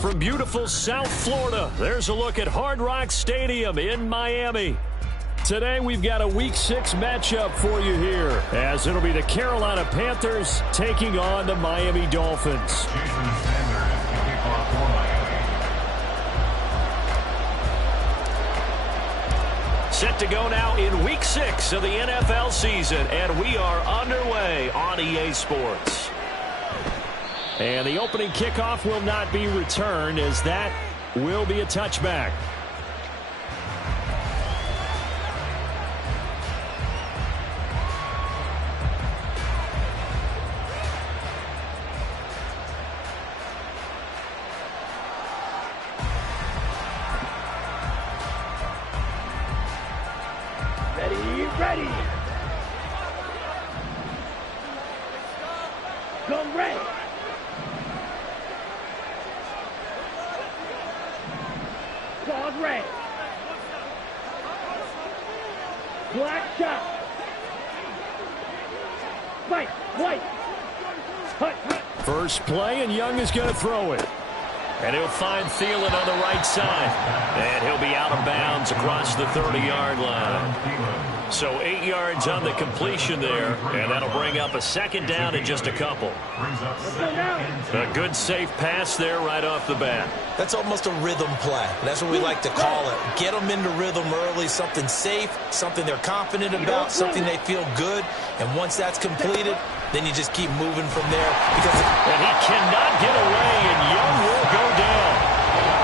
from beautiful South Florida, there's a look at Hard Rock Stadium in Miami. Today we've got a Week 6 matchup for you here, as it'll be the Carolina Panthers taking on the Miami Dolphins. Set to go now in Week 6 of the NFL season, and we are underway on EA Sports. And the opening kickoff will not be returned, as that will be a touchback. Ready. Go red. Dog red. Black shot. Fight. White. Hut. First play, and Young is going to throw it. And he'll find Thielen on the right side. And he'll be out of bounds across the 30-yard line. So 8 yards on the completion there, and that'll bring up a second down in just a couple. A good, safe pass there right off the bat. That's almost a rhythm play. That's what we like to call it. Get them into rhythm early, something safe, something they're confident about, something they feel good. And once that's completed, then you just keep moving from there. And he cannot get away, and Young will go down.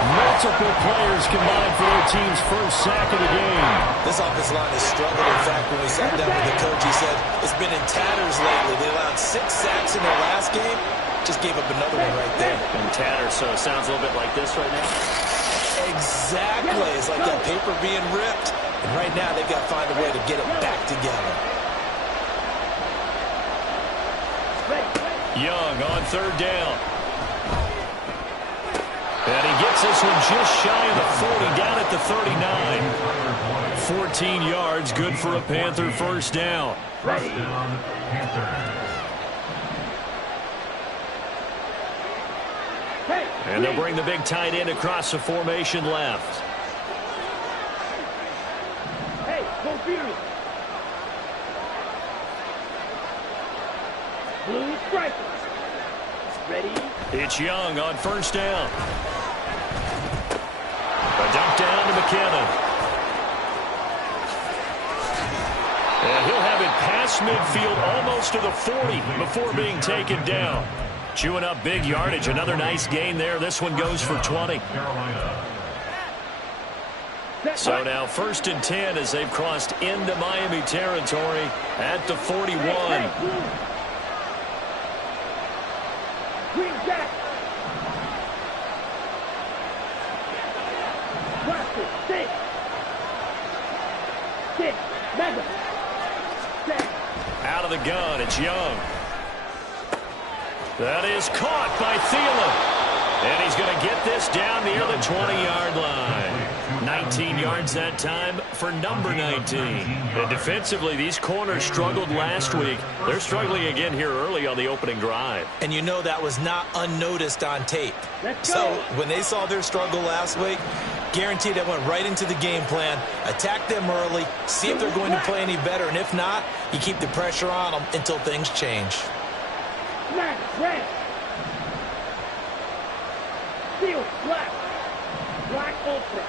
Multiple players combined for their team's first sack of the game. This offensive line has struggled. In fact, when we sat down with the coach, he said it's been in tatters lately. They allowed 6 sacks in their last game. Just gave up another one right there. In tatters, so it sounds a little bit like this right now. Exactly. It's like that paper being ripped. And right now, they've got to find a way to get it back together. Young on third down. And he gets this one just shy of the 40, down at the 39. 14 yards, good for a Panther first down. And they'll bring the big tight end across the formation left. Hey, go Fury. Blue stripers. Ready? It's Young on first down. A dump down to McKinnon. And he'll have it past midfield almost to the 40 before being taken down. Chewing up big yardage. Another nice gain there. This one goes for 20. So now 1st and 10 as they've crossed into Miami territory at the 41. Green Jack. Six. Mega. Out of the gun, it's Young. That is caught by Thielen. And he's going to get this down near the 20-yard line. 19 yards that time for number 19. And defensively, these corners struggled last week. They're struggling again here early on the opening drive. And you know that was not unnoticed on tape. So when they saw their struggle last week, guaranteed they went right into the game plan, attack them early, see if they're going to play any better, and if not, you keep the pressure on them until things change. Red. Steel, black. Black ultra.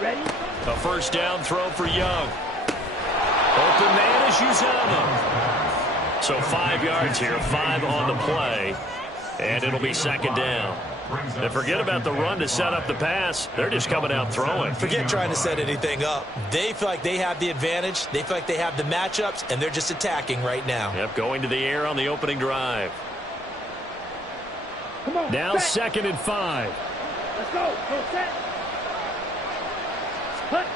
Ready? A first down throw for Young. Open man is Uzama. So 5 yards here, 5 on the play, and it'll be second down. And forget about the run to set up the pass. They're just coming out throwing. Forget trying to set anything up. They feel like they have the advantage. They feel like they have the matchups, and they're just attacking right now. Yep, going to the air on the opening drive. Come on, now set. 2nd and 5. Let's go. Go set. Hut.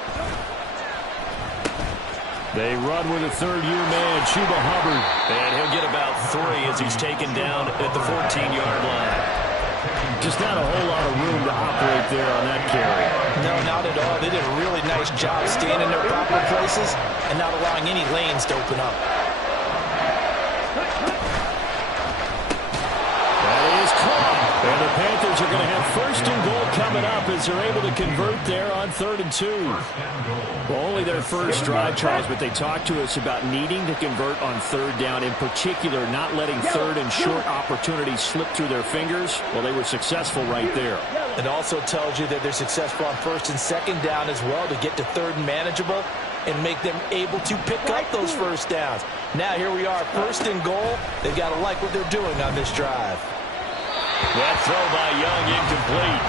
They run with a third-year man, Chuba Hubbard. And he'll get about 3 as he's taken down at the 14-yard line. Just not a whole lot of room to operate there on that carry. No, not at all. They did a really nice job staying in their proper places and not allowing any lanes to open up. Panthers are going to have 1st and goal coming up as they're able to convert there on 3rd and 2. Well, only their first drive tries, but they talked to us about needing to convert on 3rd down, in particular not letting 3rd and short opportunities slip through their fingers. Well, they were successful right there. It also tells you that they're successful on 1st and 2nd down as well to get to 3rd and manageable and make them able to pick up those 1st downs. Now here we are, 1st and goal. They've got to like what they're doing on this drive. That throw by Young incomplete.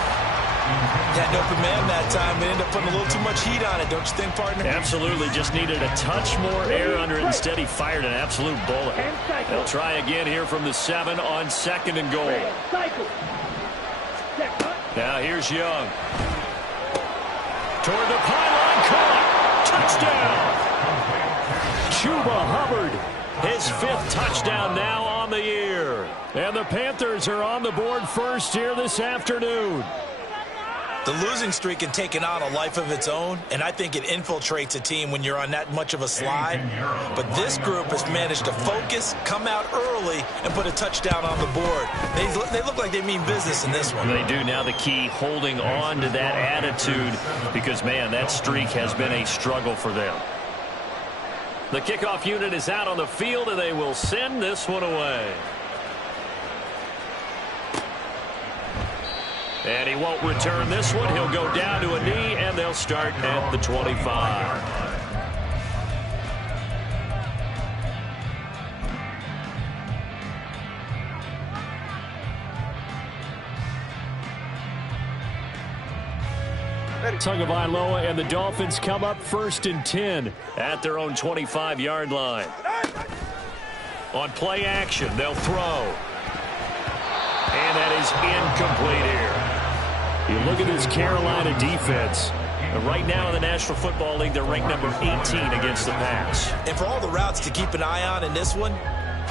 Had an open man that time and ended up putting a little too much heat on it, don't you think, partner? Absolutely, just needed a touch more air under it. Instead, he fired an absolute bullet. They'll try again here from the 7 on 2nd and goal. Now here's Young. Toward the pylon, caught. Touchdown. Chuba Hubbard, his 5th touchdown now on the year. And the Panthers are on the board first here this afternoon. The losing streak can take on a life of its own, and I think it infiltrates a team when you're on that much of a slide. But this group has managed to focus, come out early, and put a touchdown on the board. They look like they mean business in this one. They do. Now the key, holding on to that attitude, because, man, that streak has been a struggle for them. The kickoff unit is out on the field, and they will send this one away. And he won't return this one. He'll go down to a knee, and they'll start at the 25. Tagovailoa and the Dolphins come up 1st and 10 at their own 25-yard line. On play action, they'll throw. And that is incomplete here. You look at this Carolina defense. Right now in the National Football League, they're ranked number 18 against the pass. And for all the routes to keep an eye on in this one,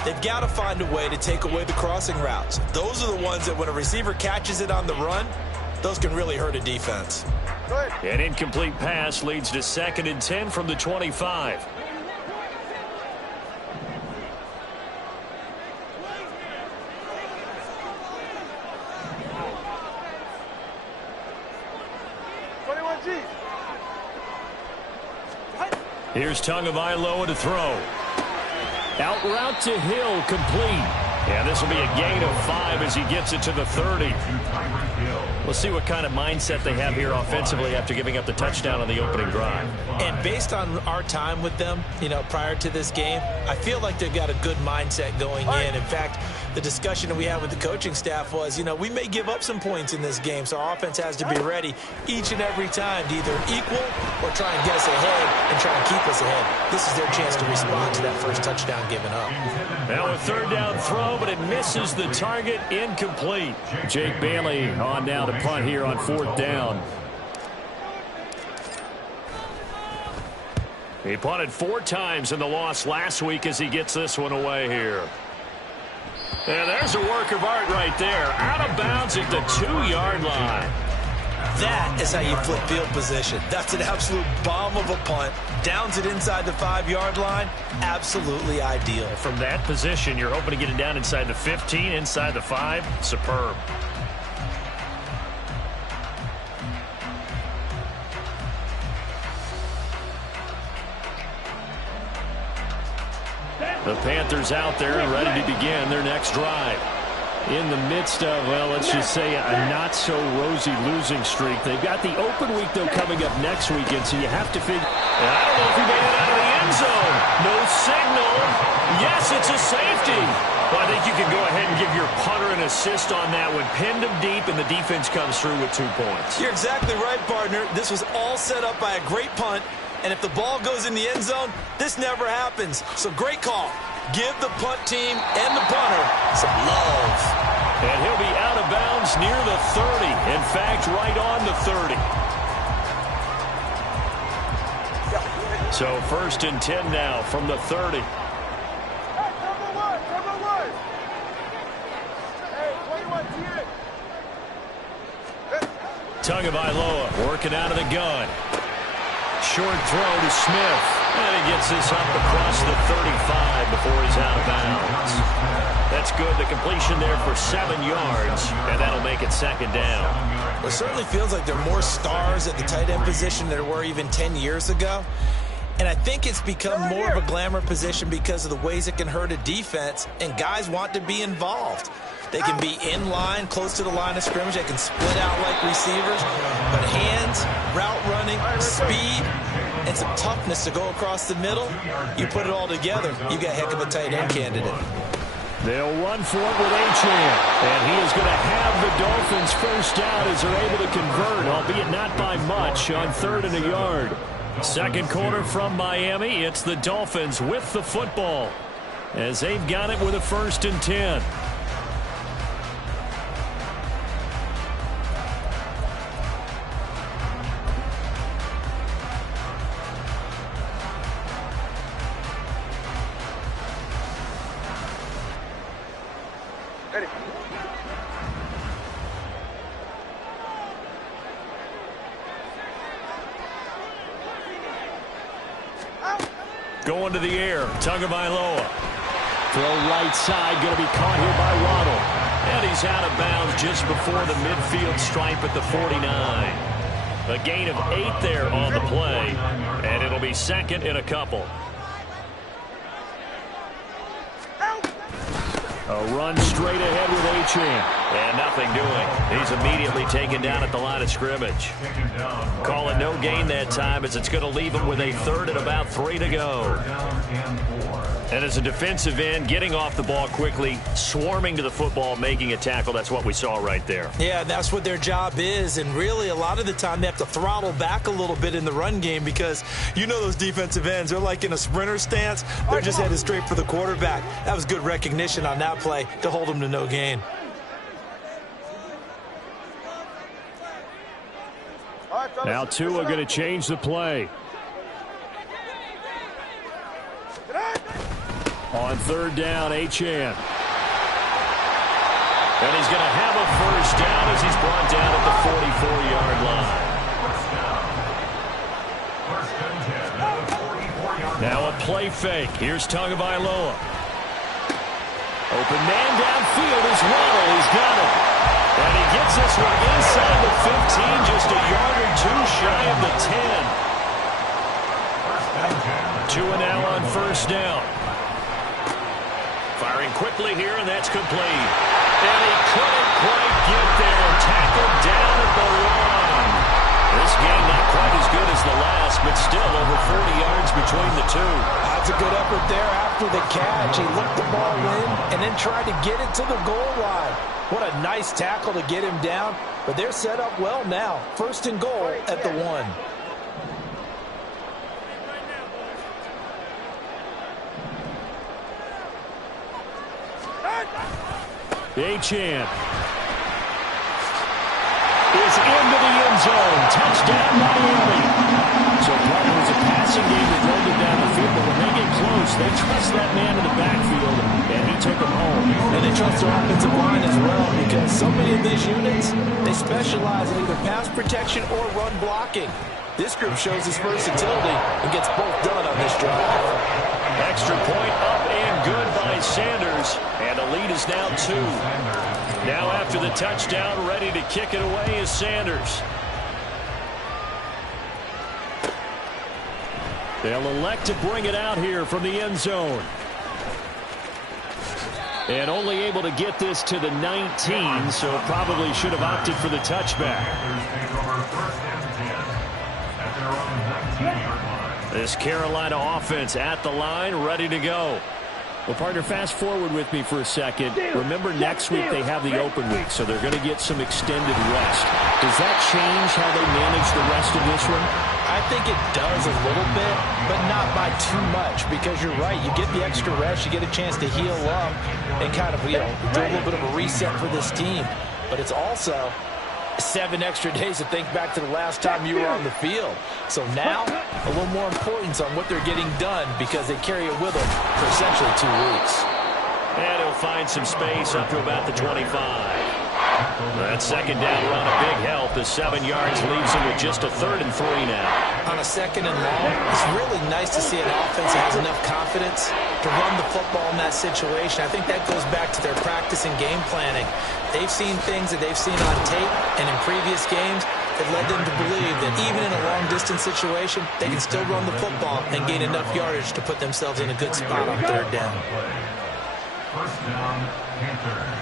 they've got to find a way to take away the crossing routes. Those are the ones that when a receiver catches it on the run, those can really hurt a defense. An incomplete pass leads to 2nd and 10 from the 25. Here's Tagovailoa to throw. Out route to Hill, complete. Yeah, this will be a gain of 5 as he gets it to the 30. We'll see what kind of mindset they have here offensively after giving up the touchdown on the opening drive. And based on our time with them, prior to this game, I feel like they've got a good mindset going in. In fact, the discussion that we had with the coaching staff was, we may give up some points in this game, so our offense has to be ready each and every time to either equal or try and get us ahead and try and keep us ahead. This is their chance to respond to that first touchdown given up. Now a 3rd down throw, but it misses the target, incomplete. Jake Bailey on now to punt here on 4th down. He punted 4 times in the loss last week as he gets this one away here. And there's a work of art right there. Out of bounds at the 2-yard line. That is how you flip field position. That's an absolute bomb of a punt. Downs it inside the 5-yard line. Absolutely ideal. From that position, you're hoping to get it down inside the 15, inside the 5. Superb. The Panthers out there and ready to begin their next drive. In the midst of, well, let's just say a not-so-rosy losing streak. They've got the open week, though, coming up next weekend, so you have to figure... I don't know if he made it out of the end zone. No signal. Yes, it's a safety. Well, I think you can go ahead and give your punter an assist on that one. Pinned him deep, and the defense comes through with 2 points. You're exactly right, partner. This was all set up by a great punt. And if the ball goes in the end zone, this never happens. So great call. Give the punt team and the punter some love. And he'll be out of bounds near the 30. In fact, right on the 30. So 1st and 10 now from the 30. Tagovailoa working out of the gun. Short throw to Smith. And he gets this up across the 35 before he's out of bounds. That's good. The completion there for 7 yards, and that'll make it second down. It certainly feels like there are more stars at the tight end position than there were even 10 years ago. And I think it's become more of a glamour position because of the ways it can hurt a defense, and guys want to be involved. They can be in line, close to the line of scrimmage. They can split out like receivers. But hands, route running, speed, and some toughness to go across the middle, you put it all together, you got a heck of a tight end candidate. They'll run for it with Achane. And he is going to have the Dolphins first down as they're able to convert, albeit not by much, on 3rd and a yard. Second quarter from Miami. It's the Dolphins with the football as they've got it with a 1st and 10. Going to the air, Tagovailoa. Throw right side, going to be caught here by Waddle. And he's out of bounds just before the midfield stripe at the 49. A gain of 8 there on the play, and it'll be 2nd and a couple. A run straight ahead with Achane. And nothing doing. He's immediately taken down at the line of scrimmage. Call it no gain that time as it's going to leave him with a 3rd and about 3 to go. And as a defensive end, getting off the ball quickly, swarming to the football, making a tackle, that's what we saw right there. Yeah, that's what their job is. And really, a lot of the time, they have to throttle back a little bit in the run game because you know those defensive ends, they're like in a sprinter stance. They're just headed straight for the quarterback. That was good recognition on that play to hold them to no gain. Now Tua going to change the play. On 3rd down, Achane. And he's going to have a first down as he's brought down at the 44-yard line. Now a play fake. Here's Tagovailoa. Open man downfield is Waddle. He's got it. And he gets this one inside the 15, just a yard or 2 shy of the 10. Tua now on 1st down. Firing quickly here, and that's complete. And he couldn't quite get there. Tackled down at the 1. This game not quite as good as the last, but still over 40 yards between the two. That's a good effort there after the catch. He looked the ball in and then tried to get it to the goal line. What a nice tackle to get him down. But they're set up well now. 1st and goal at the 1. Achane is into the end zone. Touchdown, Miami. So probably was a passing game that drove it down the field, but when they get close, they trust that man in the backfield, and he took him home. And they trust their offensive line as well because so many of these units, they specialize in either pass protection or run blocking. This group shows its versatility and gets both done on this drive. Extra point up and good by Sanders, and the lead is now 2. Now after the touchdown, ready to kick it away is Sanders. They'll elect to bring it out here from the end zone. And only able to get this to the 19, so probably should have opted for the touchback. This Carolina offense at the line, ready to go. Well, partner, fast forward with me for a second. Remember, next week they have the open week, so they're going to get some extended rest. Does that change how they manage the rest of this one? I think it does a little bit, but not by too much, because you're right. You get the extra rest, you get a chance to heal up and kind of, do a little bit of a reset for this team. But it's also 7 extra days to think back to the last time you were on the field. So now, a little more importance on what they're getting done because they carry it with them for essentially 2 weeks. And he'll find some space up to about the 25. That second down run a big help. The 7 yards leaves him with just a 3rd and 3 now. On a 2nd and long, it's really nice to see an offense that has enough confidence to run the football in that situation. I think that goes back to their practice and game planning. They've seen things that they've seen on tape and in previous games that led them to believe that even in a long-distance situation, they can still run the football and gain enough yardage to put themselves in a good spot on 3rd down. First down, Panthers.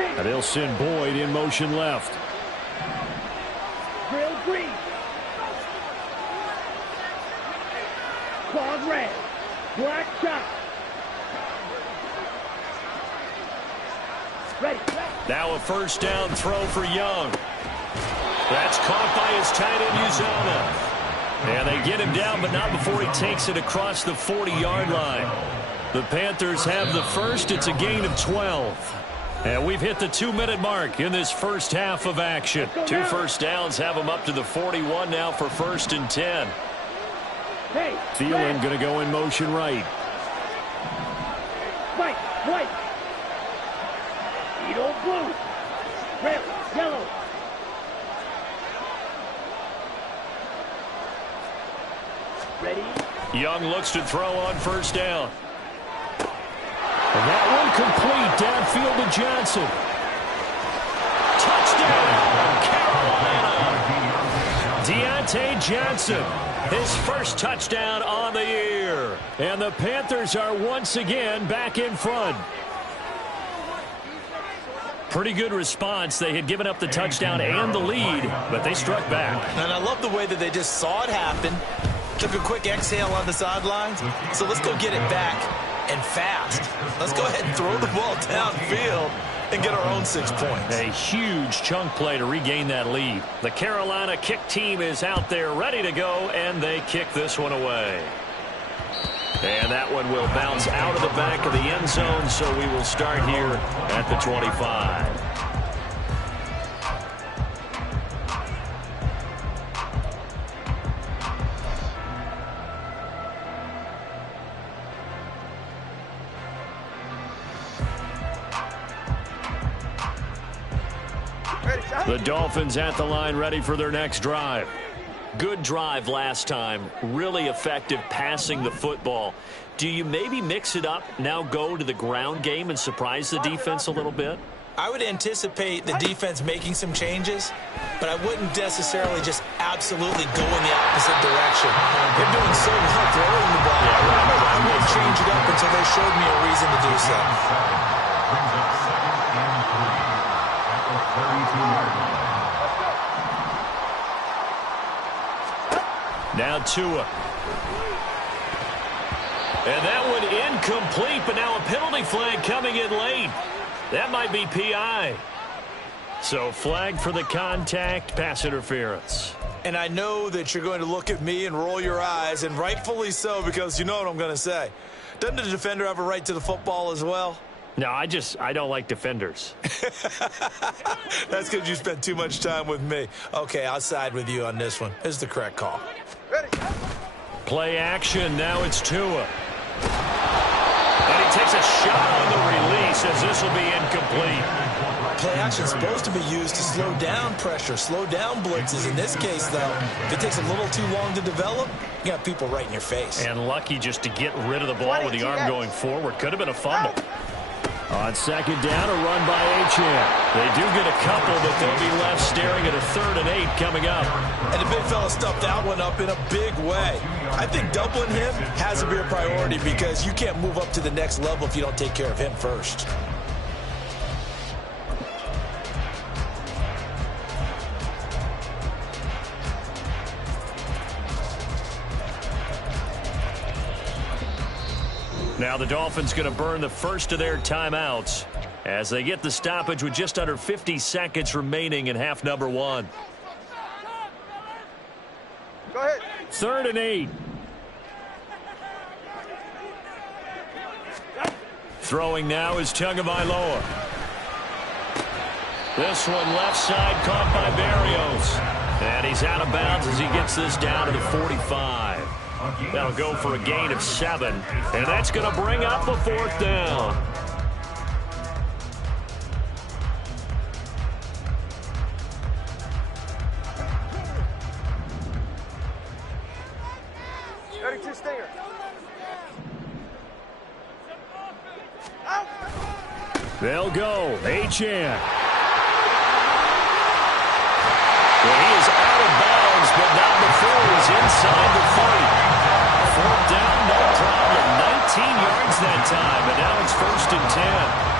And they'll send Boyd in motion left. Drill green. Claude red. Black shot. Ready. Now a first down throw for Young. That's caught by his tight end, Uzomah. And they get him down, but not before he takes it across the 40-yard line. The Panthers have the first. It's a gain of 12. And we've hit the 2-minute mark in this first half of action. 2 first downs have them up to the 41 now for 1st and 10. Thielen going to go in motion right. White. Edo blue. Red, yellow. Ready. Young looks to throw on first down. And that one complete downfield to Johnson. Touchdown, Carolina. Deontay Johnson, his first touchdown on the year. And the Panthers are once again back in front. Pretty good response. They had given up the touchdown and the lead, but they struck back. And I love the way that they just saw it happen. Took a quick exhale on the sidelines. So let's go get it back. And fast. Let's go ahead and throw the ball downfield and get our own 6 points. A huge chunk play to regain that lead. The Carolina kick team is out there ready to go, and they kick this one away. And that one will bounce out of the back of the end zone, so we will start here at the 25. The Dolphins at the line ready for their next drive. Good drive last time. Really effective passing the football. Do you maybe mix it up, now go to the ground game and surprise the defense a little bit? I would anticipate the defense making some changes, but I wouldn't necessarily just absolutely go in the opposite direction. They're doing so well throwing the ball. I wouldn't change it up until they showed me a reason to do so. Brings up 2nd and 3 at the 32-yard line. Now Tua. And that one incomplete, but now a penalty flag coming in late. That might be PI. So flag for the contact, pass interference. And I know that you're going to look at me and roll your eyes, and rightfully so, because you know what I'm going to say. Doesn't the defender have a right to the football as well? No, I don't like defenders. That's because you spent too much time with me. Okay, I'll side with you on this one. This is the correct call. Ready. Play action. Now it's Tua. And he takes a shot on the release as this will be incomplete. Play action is supposed to be used to slow down pressure, slow down blitzes. In this case, though, if it takes a little too long to develop, you got people right in your face. And lucky just to get rid of the ball with the arm going forward. Could have been a fumble. On second down, a run by Achane. They do get a couple, but they'll be left staring at a 3rd and 8 coming up. And the big fella stuffed that one up in a big way. I think doubling him has to be a priority because you can't move up to the next level if you don't take care of him first. Now the Dolphins going to burn the first of their timeouts as they get the stoppage with just under 50 seconds remaining in half number 1. Go ahead. 3rd and 8. Throwing now is Tagovailoa. This one left side caught by Berrios. And he's out of bounds as he gets this down to the 45. That'll go for a gain of 7. And that's going to bring up a 4th down. Right to stinger. Out. They'll go. Achane. Well, he is out of bounds, but not before he's inside the 30. Fourth down, no problem. 19 yards that time, but now it's 1st and 10.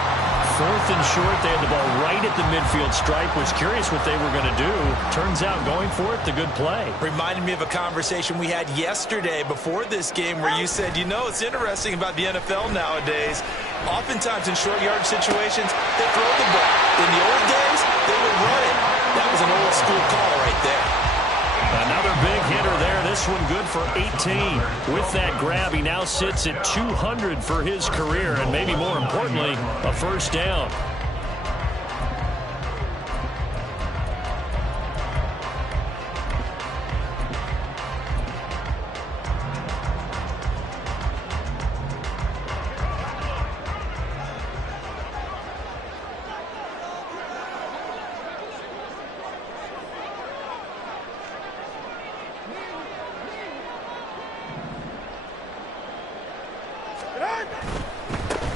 Fourth and short, they had the ball right at the midfield stripe. Was curious what they were going to do. Turns out going for it, the good play. Reminded me of a conversation we had yesterday before this game where you said, you know, it's interesting about the NFL nowadays. Oftentimes in short yard situations, they throw the ball. In the old days, they would run it. That was an old school call right there. Another big hitter there. This one good for 18. With that grab, he now sits at 200 for his career, and maybe more importantly, a first down.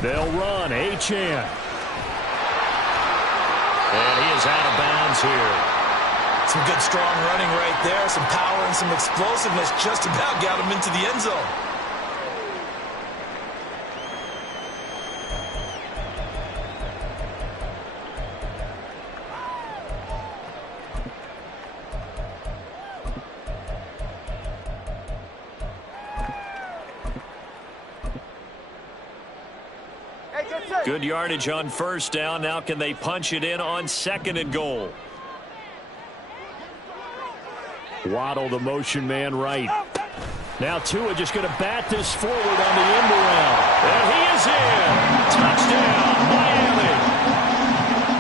They'll run. Achane. And he is out of bounds here. Some good strong running right there. Some power and some explosiveness just about got him into the end zone. Good yardage on first down. Now can they punch it in on 2nd and goal? Waddle, the motion man right. Now Tua just going to bat this forward on the end around. And he is in. Touchdown, Miami.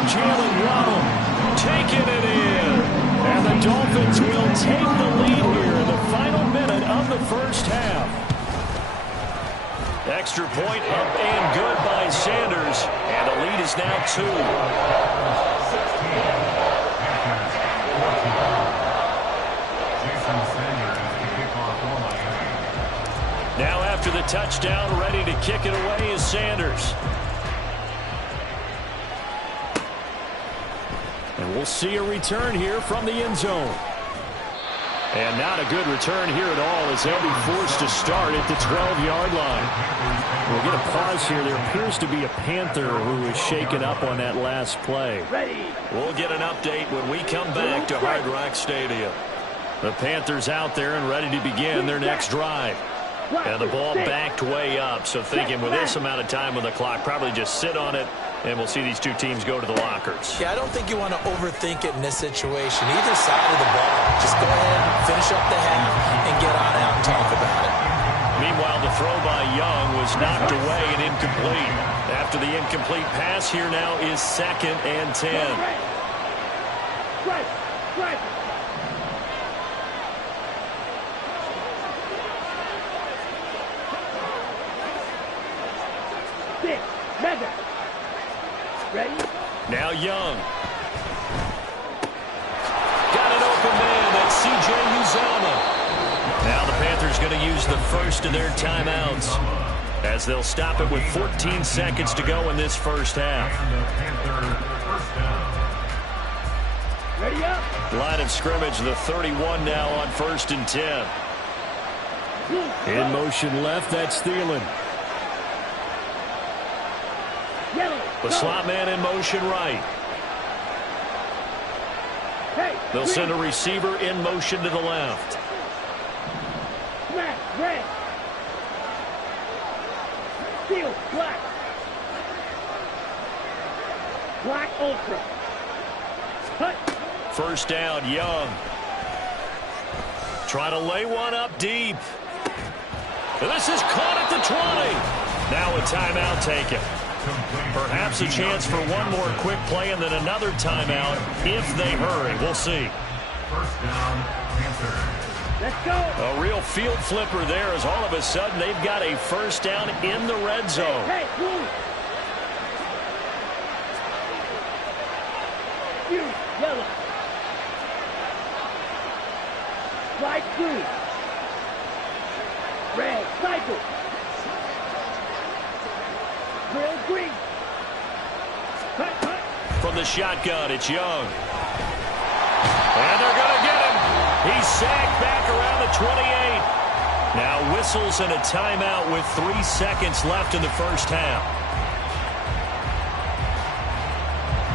Jalen Waddle taking it in. And the Dolphins will take the lead here in the final minute of the first half. Extra point up and good by Sanders. And the lead is now 2. Now after the touchdown, ready to kick it away is Sanders. And we'll see a return here from the end zone. And not a good return here at all as they'll be forced to start at the 12-yard line. We'll get a pause here. There appears to be a Panther who is shaken up on that last play. Ready. We'll get an update when we come back to Hard Rock Stadium. The Panthers out there and ready to begin their next drive. And the ball backed way up, so thinking with this amount of time on the clock, probably just sit on it, and we'll see these two teams go to the lockers. Yeah, I don't think you want to overthink it in this situation. Either side of the ball. Just go ahead, finish up the half, and get on out and talk about it. Meanwhile, the throw by Young was knocked away and incomplete. After the incomplete pass, here now is 2nd and 10. Right. Ready? Now Young. Got an open man. That's C.J. Uzomah. Now the Panthers going to use the first of their timeouts as they'll stop it with 14 seconds to go in this first half. Ready up. Line of scrimmage, the 31 now on 1st and 10. In motion left, that's Thielen. The slot man in motion right. They'll send a receiver in motion to the left. Red. Steel, black. Black ultra. Cut. First down, Young. Trying to lay one up deep. This is caught at the 20. Now a timeout taken. Perhaps a chance for one more quick play and then another timeout if they hurry. We'll see. First down, Panthers. Let's go. A real field flipper there as all of a sudden they've got a first down in the red zone. Hey, move. You, yellow. Flag blue. Michael. Trail green. Cut, cut. From the shotgun, it's Young. And they're going to get him. He's sacked back around the 28. Now whistles and a timeout with 3 seconds left in the first half.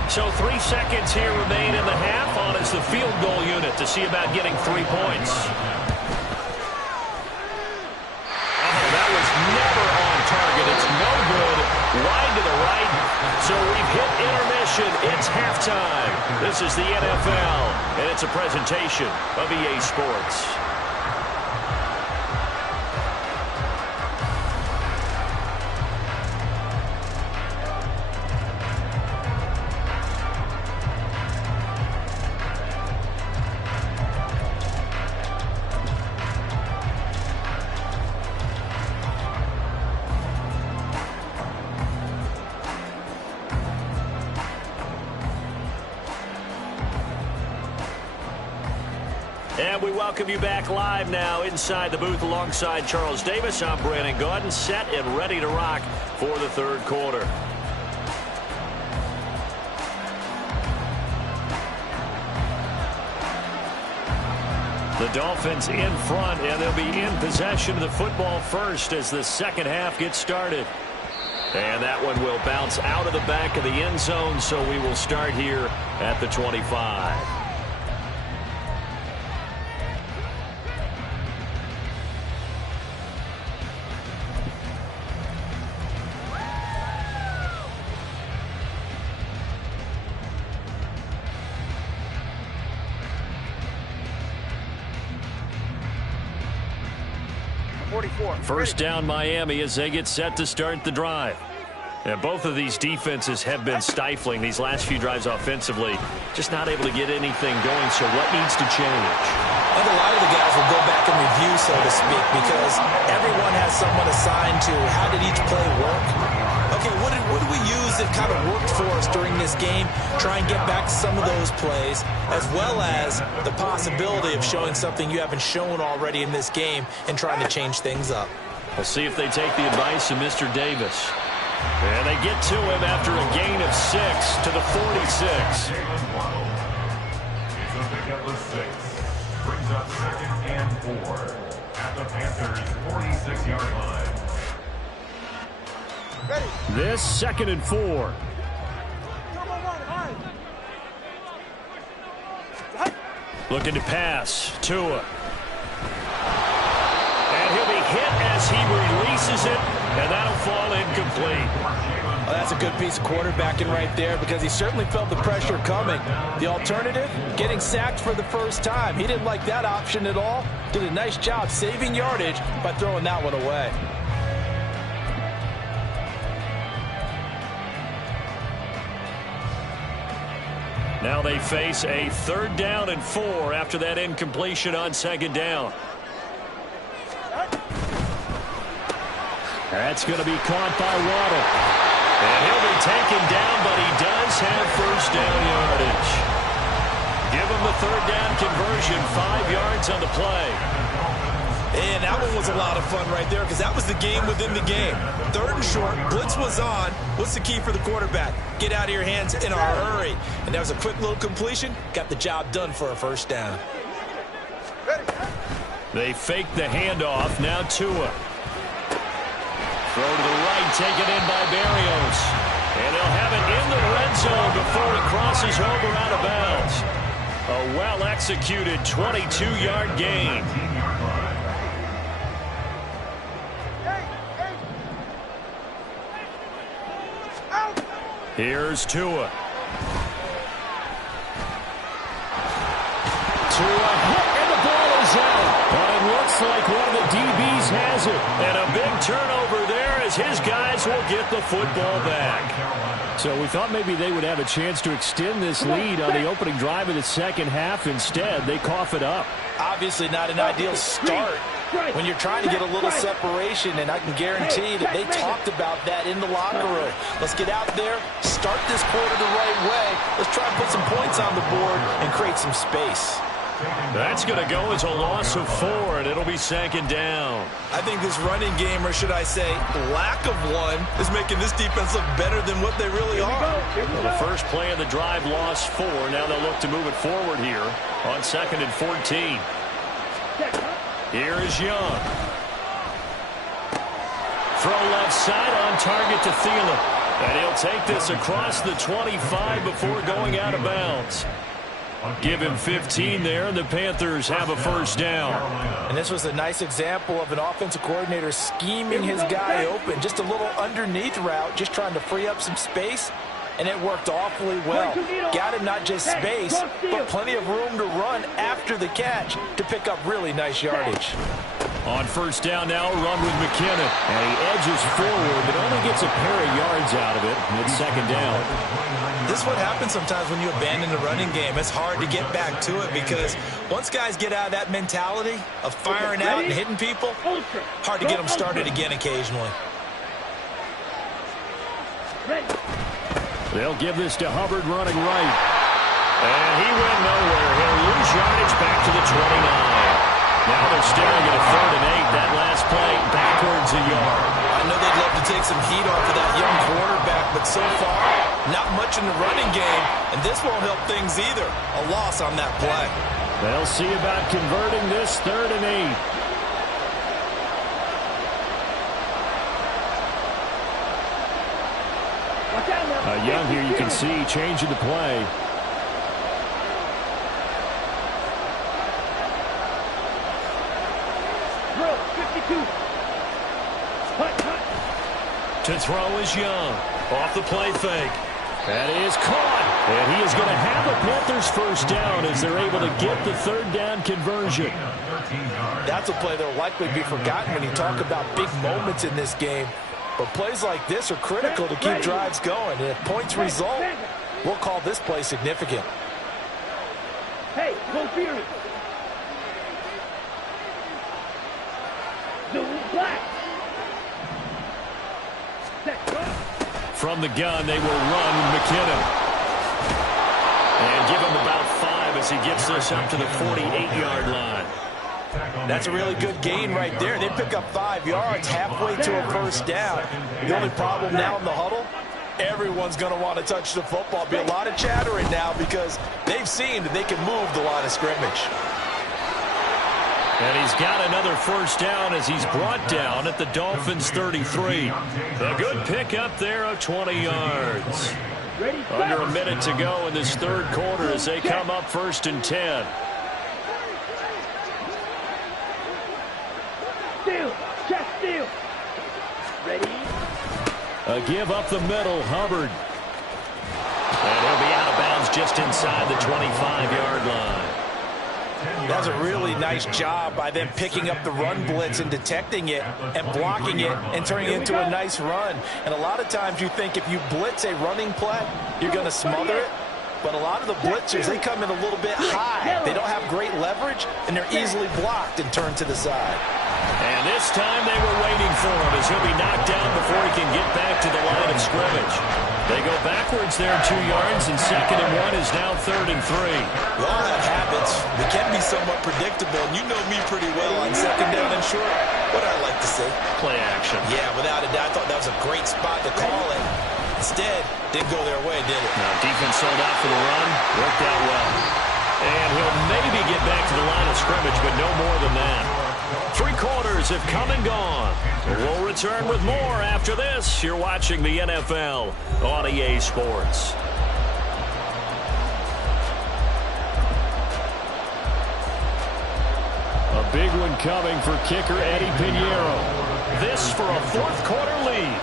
So 3 seconds here remain in the half. On is the field goal unit to see about getting 3 points. Oh, that was never on target. It's no good. Wide to the right. So we've hit intermission. It's halftime. This is the NFL, and it's a presentation of EA Sports. And we welcome you back live now inside the booth alongside Charles Davis. I'm Brandon Gaudin, set and ready to rock for the third quarter. The Dolphins in front, and they'll be in possession of the football first as the second half gets started. And that one will bounce out of the back of the end zone, so we will start here at the 25. First down Miami as they get set to start the drive. And both of these defenses have been stifling these last few drives offensively. Just not able to get anything going, so what needs to change? I think a lot of the guys will go back and review, so to speak, because everyone has someone assigned to how did each play work. Okay, what did we use that kind of worked for us during this game? Try and get back to some of those plays, as well as the possibility of showing something you haven't shown already in this game and trying to change things up. We'll see if they take the advice of Mr. Davis. And they get to him after a gain of 6 to the 46. It's a pickup of 6. Brings up 2nd and 4 at the Panthers' 46-yard line. This 2nd and 4. Looking to pass. Tua. And he'll be hit as he releases it, and that'll fall incomplete. Well, that's a good piece of quarterbacking right there because he certainly felt the pressure coming. The alternative, getting sacked for the first time. He didn't like that option at all. Did a nice job saving yardage by throwing that one away. Now they face a 3rd down and 4 after that incompletion on 2nd down. That's going to be caught by Waddle. And he'll be taken down, but he does have first down yardage. Give him the 3rd down conversion, 5 yards on the play. And that one was a lot of fun right there because that was the game within the game. 3rd and short, blitz was on. What's the key for the quarterback? Get out of your hands in a hurry. And that was a quick little completion. Got the job done for a first down. They fake the handoff. Now Tua. Throw to the right, taken in by Berrios. And he'll have it in the red zone before he crosses over out of bounds. A well-executed 22-yard gain. Here's Tua. Tua hit, and the ball is out. But it looks like one of the DBs has it. And a big turnover there as his guys will get the football back. So we thought maybe they would have a chance to extend this lead on the opening drive of the second half. Instead, they cough it up. Obviously not an ideal start when you're trying to get a little separation, and I can guarantee that they talked about that in the locker room. Let's get out there, start this quarter the right way. Let's try and put some points on the board and create some space. That's going to go as a loss of 4, and it'll be 2nd down. I think this running game, or should I say lack of one, is making this defense look better than what they really are. Well, the first play of the drive lost 4. Now they'll look to move it forward here on 2nd and 14. Here is Young. Throw left side on target to Thielen. And he'll take this across the 25 before going out of bounds. Give him 15 there, and the Panthers have a first down. And this was a nice example of an offensive coordinator scheming his guy open. Just a little underneath route, just trying to free up some space, and it worked awfully well. Got him not just space, but plenty of room to run after the catch to pick up really nice yardage. On first down now, run with McKinnon. And he edges forward, but only gets a pair of yards out of it. And it's 2nd down. This is what happens sometimes when you abandon the running game. It's hard to get back to it because once guys get out of that mentality of firing out and hitting people, hard to get them started again occasionally. They'll give this to Hubbard running right. And he went nowhere. He'll lose yardage back to the 29. Now they're staring at a 3rd and 8. That last play backwards a yard. I know they'd love to take some heat off of that young quarterback, but so far, not much in the running game, and this won't help things either. A loss on that play. They'll see about converting this 3rd and 8. Young here, you can see changing the play. To throw is Young. Off the play fake. That is caught. And he is going to have the Panthers first down as they're able to get the 3rd down conversion. That's a play that will likely be forgotten when you talk about big moments in this game. But plays like this are critical to keep drives going. And if points result, we'll call this play significant. Hey, go Fury. Black. From the gun, they will run McKinnon. And give him about 5 as he gets this up to the 48-yard line. That's a really good gain right there. They pick up 5 yards halfway to a first down. The only problem now in the huddle, everyone's going to want to touch the football. Be a lot of chattering now because they've seen that they can move the line of scrimmage. And he's got another first down as he's brought down at the Dolphins' 33. A good pickup there of 20 yards. Under a minute to go in this 3rd quarter as they come up 1st and 10. Steal, check steal. Ready? A give up the middle, Hubbard. And he'll be out of bounds just inside the 25-yard line. That's a really nice job by them picking up the run blitz and detecting it and blocking it and turning it into a nice run. And a lot of times you think if you blitz a running play, you're going to smother it. But a lot of the blitzers, they come in a little bit high. They don't have great leverage, and they're easily blocked and turned to the side. And this time they were waiting for him as he'll be knocked down before he can get back to the line of scrimmage. They go backwards there 2 yards, and 2nd and 1 is now 3rd and 3. We all have habits. They can be somewhat predictable, and you know me pretty well on 2nd down and short. What I like to say? Play action. Yeah, without a doubt. I thought that was a great spot to call it. Instead, didn't go their way, did it? Now, defense sold out for the run. Worked out well. And he'll maybe get back to the line of scrimmage, but no more than that. 3 quarters have come and gone. We'll return with more after this. You're watching the NFL on EA Sports. A big one coming for kicker Eddie Pinheiro. This for a 4th quarter lead.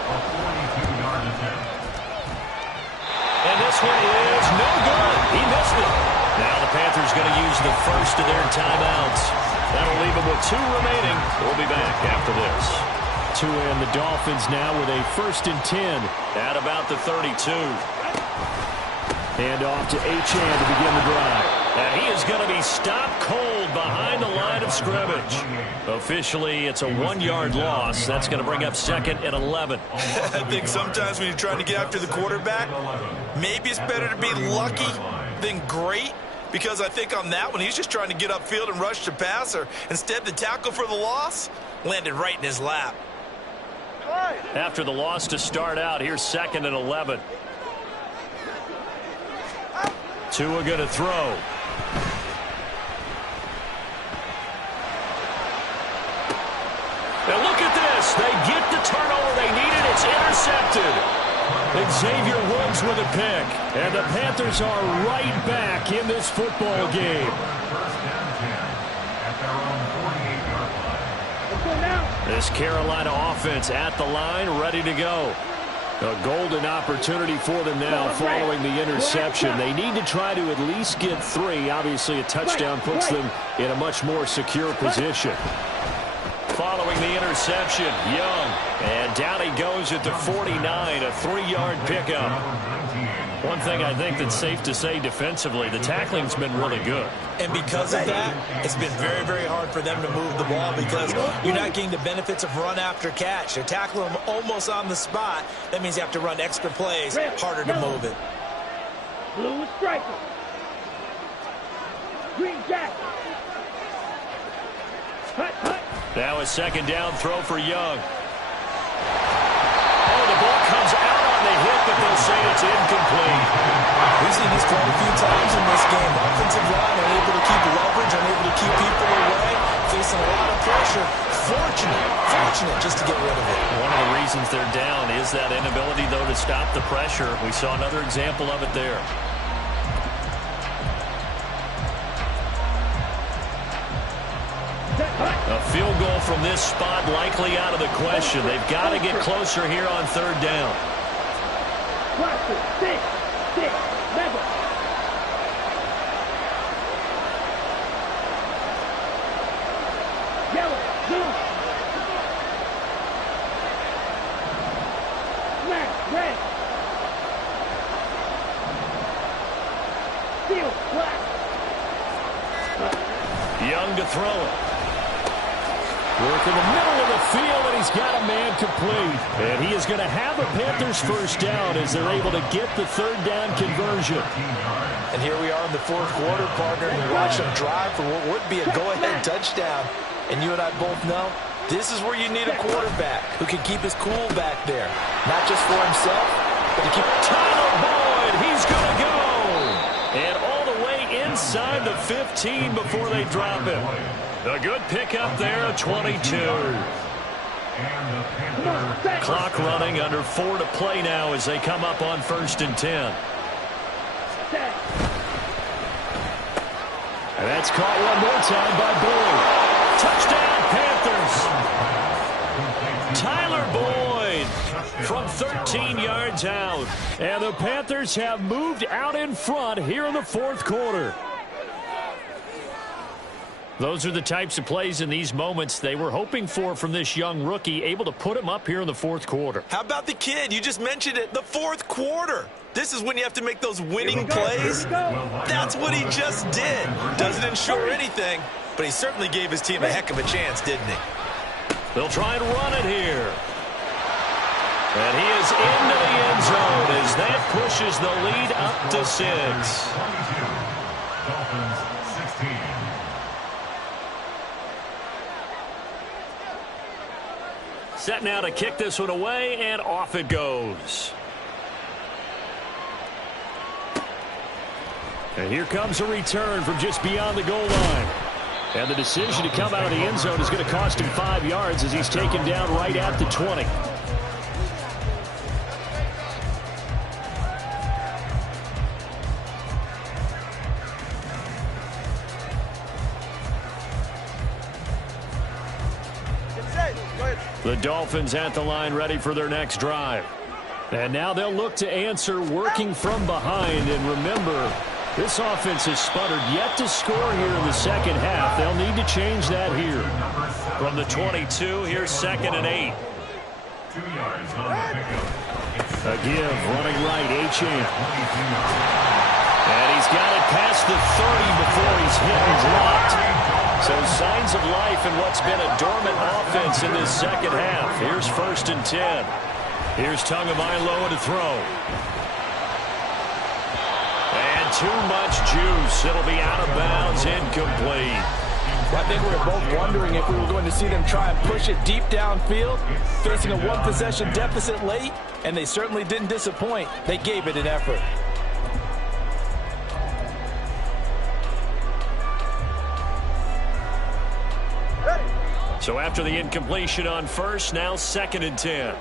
And this one is no good. He missed it. Now the Panthers going to use the first of their timeouts. That'll leave them with 2 remaining. We'll be back after this. To end the Dolphins now with a 1st and 10 at about the 32. Hand off to Achane to begin the drive. And he is going to be stopped cold behind the line of scrimmage. Officially, it's a 1-yard loss. That's going to bring up 2nd and 11. I think sometimes when you're trying to get after the quarterback, maybe it's better to be lucky than great. because I think on that one, he's just trying to get upfield and rush the passer. Instead, the tackle for the loss landed right in his lap. After the loss to start out, here's 2nd and 11. Tua going to throw. Now look at this. They get the turnover they needed. It's intercepted. Xavier Woods with a pick. And the Panthers are right back in this football game. This Carolina offense at the line, ready to go. A golden opportunity for them now following the interception. They need to try to at least get 3. Obviously, a touchdown puts them in a much more secure position. Following the interception, Young. And down he goes at the 49, a 3-yard pickup. One thing I think that's safe to say defensively, the tackling's been really good. And because of that, it's been very, very hard for them to move the ball because you're not getting the benefits of run after catch. They're tackling them almost on the spot. That means you have to run extra plays, harder to move it. Blue striker. Green jacket. Now a 2nd down throw for Young. Oh, the ball comes out on the hit, but they'll say it's incomplete. We've seen this quite a few times in this game. Offensive line unable to keep leverage, unable to keep people away, facing a lot of pressure. Fortunate just to get rid of it. One of the reasons they're down is that inability, though, to stop the pressure. We saw another example of it there. A field goal from this spot likely out of the question. They've got to get closer here on 3rd down. Young to throw it. Work in the middle of the field, and he's got a man complete. And he is going to have a Panthers 1st down as they're able to get the 3rd down conversion. And here we are in the 4th quarter, partner, and we watch them drive for what would be a go-ahead touchdown. And you and I both know this is where you need a quarterback who can keep his cool back there. Not just for himself, but to keep Tyler Boyd, he's going to go. And all the way inside the 15 before they drop him. A good pickup there, 22. Clock running, under 4 to play now as they come up on 1st and 10. And that's caught one more time by Boyd. Touchdown, Panthers. Tyler Boyd from 13 yards out. And the Panthers have moved out in front here in the 4th quarter. Those are the types of plays in these moments they were hoping for from this young rookie, able to put him up here in the 4th quarter. How about the kid? You just mentioned it, the 4th quarter. This is when you have to make those winning plays. That's what he just did. Doesn't ensure anything, but he certainly gave his team a heck of a chance, didn't he? They'll try and run it here. And he is into the end zone as that pushes the lead up to 6. Dolphins 16. Set now to kick this one away, and off it goes. And here comes a return from just beyond the goal line. And the decision to come out of the end zone is going to cost him 5 yards as he's taken down right at the 20. The Dolphins at the line ready for their next drive. And now they'll look to answer working from behind. And remember, this offense has sputtered yet to score here in the 2nd half. They'll need to change that here. From the 22, here's 2nd and 8. 2 yards on the pickup. A give, running right, Achane. And he's got it past the 30 before he's hit and dropped. So signs of life in what's been a dormant offense in this 2nd half. Here's 1st and 10. Here's Tagovailoa to throw. And too much juice. It'll be out of bounds, incomplete. Well, I think we were both wondering if we were going to see them try and push it deep downfield, facing a one-possession deficit late, and they certainly didn't disappoint. They gave it an effort. So after the incompletion on first, now 2nd and 10.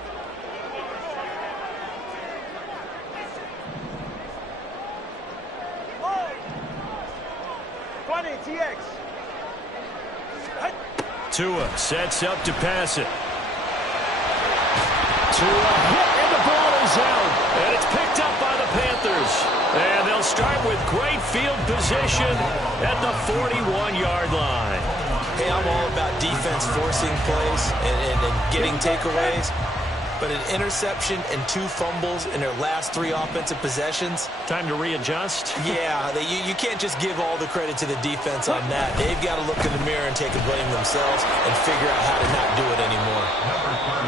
Tua sets up to pass it. Tua hit, and the ball is out. And it's picked up by the Panthers. And they'll start with great field position at the 41-yard line. Hey, I'm all about defense forcing plays and getting takeaways. But an interception and 2 fumbles in their last 3 offensive possessions. Time to readjust? Yeah, you can't just give all the credit to the defense on that. They've got to look in the mirror and take a blame themselves and figure out how to not do it anymore.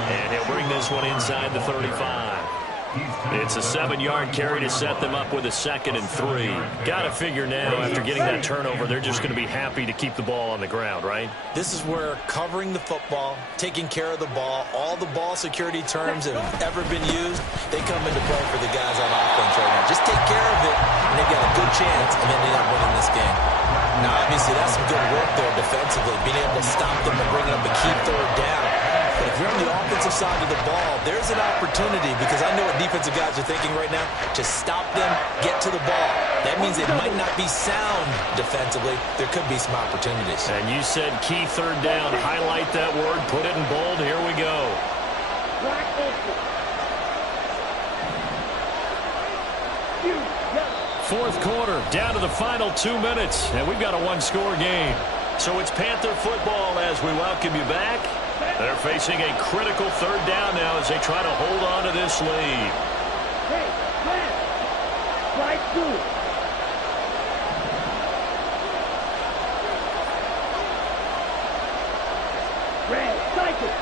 And he'll bring this one inside the 35. It's a 7-yard carry to set them up with a 2nd and 3. Got to figure now, after getting that turnover, they're just going to be happy to keep the ball on the ground, right? This is where covering the football, taking care of the ball, all the ball security terms that have ever been used, they come into play for the guys on offense right now. Just take care of it, and they've got a good chance of ending up winning this game. Now, obviously, that's some good work there defensively, being able to stop them and bring up a key 3rd down. But if you're on the offensive side of the ball, there's an opportunity, because I know what defensive guys are thinking right now, to stop them, get to the ball. That means it might not be sound defensively. There could be some opportunities. And you said key 3rd down. Highlight that word. Put it in bold. Here we go. Fourth quarter, down to the final 2 minutes, and we've got a 1-score game. So it's Panther football as we welcome you back. They're facing a critical 3rd down now as they try to hold on to this lead. Hey, man. Right through. Red, cycle.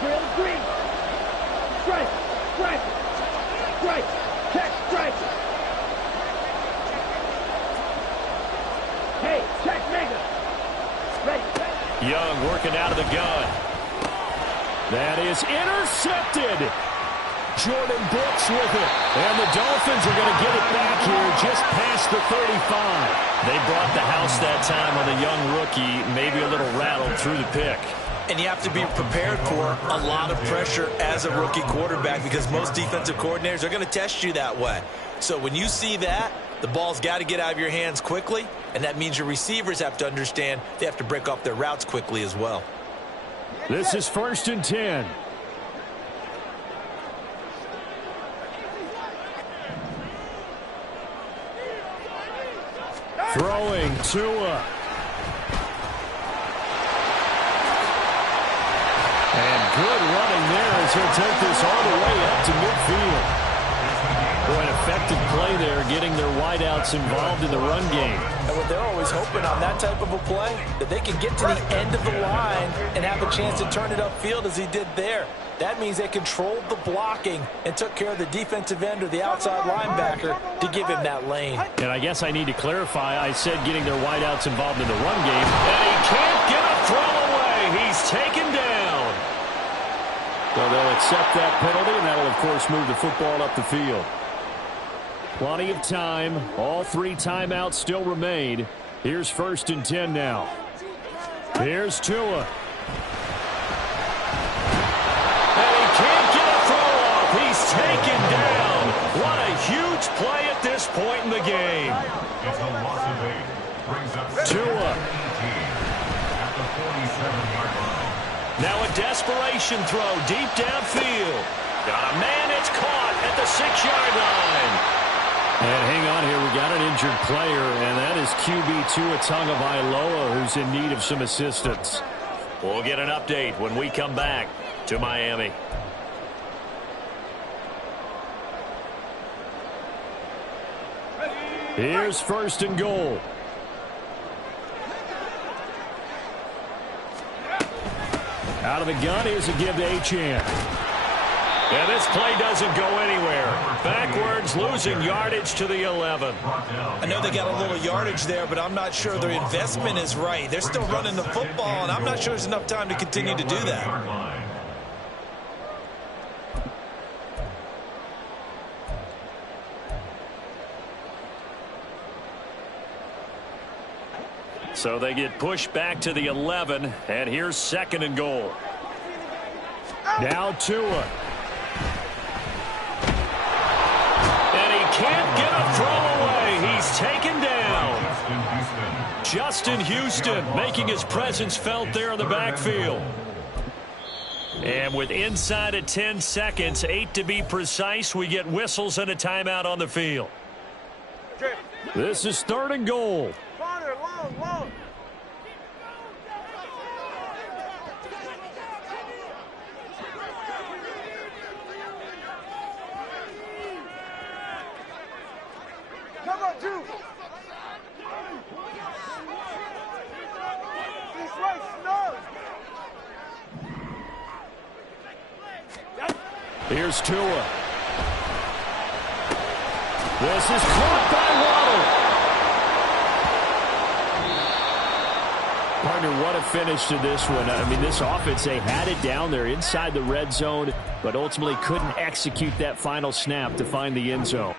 Drill green. Strike, strike, strike, check, strike. Hey, check, mega. Ready. Young working out of the gun. That is intercepted. Jordan Brooks with it. And the Dolphins are going to get it back here just past the 35. They brought the house that time on the young rookie, maybe a little rattled through the pick. And you have to be prepared for a lot of pressure as a rookie quarterback, because most defensive coordinators are going to test you that way. So when you see that, the ball's got to get out of your hands quickly, and that means your receivers have to understand they have to break off their routes quickly as well. This is 1st and 10. Throwing Tua. And good running there as he'll take this all the way up to midfield. Boy, an effective play there, getting their wideouts involved in the run game. And what they're always hoping on that type of a play, that they can get to the end of the line and have a chance to turn it upfield as he did there. That means they controlled the blocking and took care of the defensive end or the outside linebacker to give him that lane. And I guess I need to clarify, I said getting their wideouts involved in the run game. And he can't get a throw away. He's taken down. So they'll accept that penalty, and that'll, of course, move the football up the field. Plenty of time. All 3 timeouts still remain. Here's 1st and 10 now. Here's Tua. And he can't get a throw off. He's taken down. What a huge play at this point in the game. It's a loss of 8. Brings up Tua. at the 47-yard line. Now a desperation throw deep downfield. Got a man, it's caught at the 6-yard line. And hang on here, we got an injured player, and that is QB Tua Tagovailoa, who's in need of some assistance. We'll get an update when we come back to Miami. Here's 1st and goal. Out of the gun, here's a give to Achane. And this play doesn't go anywhere. Backwards, losing yardage to the 11. I know they got a little yardage there, but I'm not sure their investment is right. They're still running the football, and I'm not sure there's enough time to continue to do that. So they get pushed back to the 11, and here's 2nd and goal. Now Tua. And he can't get a throw away. He's taken down. Justin Houston making his presence felt there in the backfield. And with inside of 10 seconds, 8 to be precise, we get whistles and a timeout on the field. This is 3rd and goal. Long. Come on, Drew. This way, snug. Here's Tua. This is caught by Waddle. Partner, what a finish to this one. I mean, this offense, they had it down there inside the red zone, but ultimately couldn't execute that final snap to find the end zone.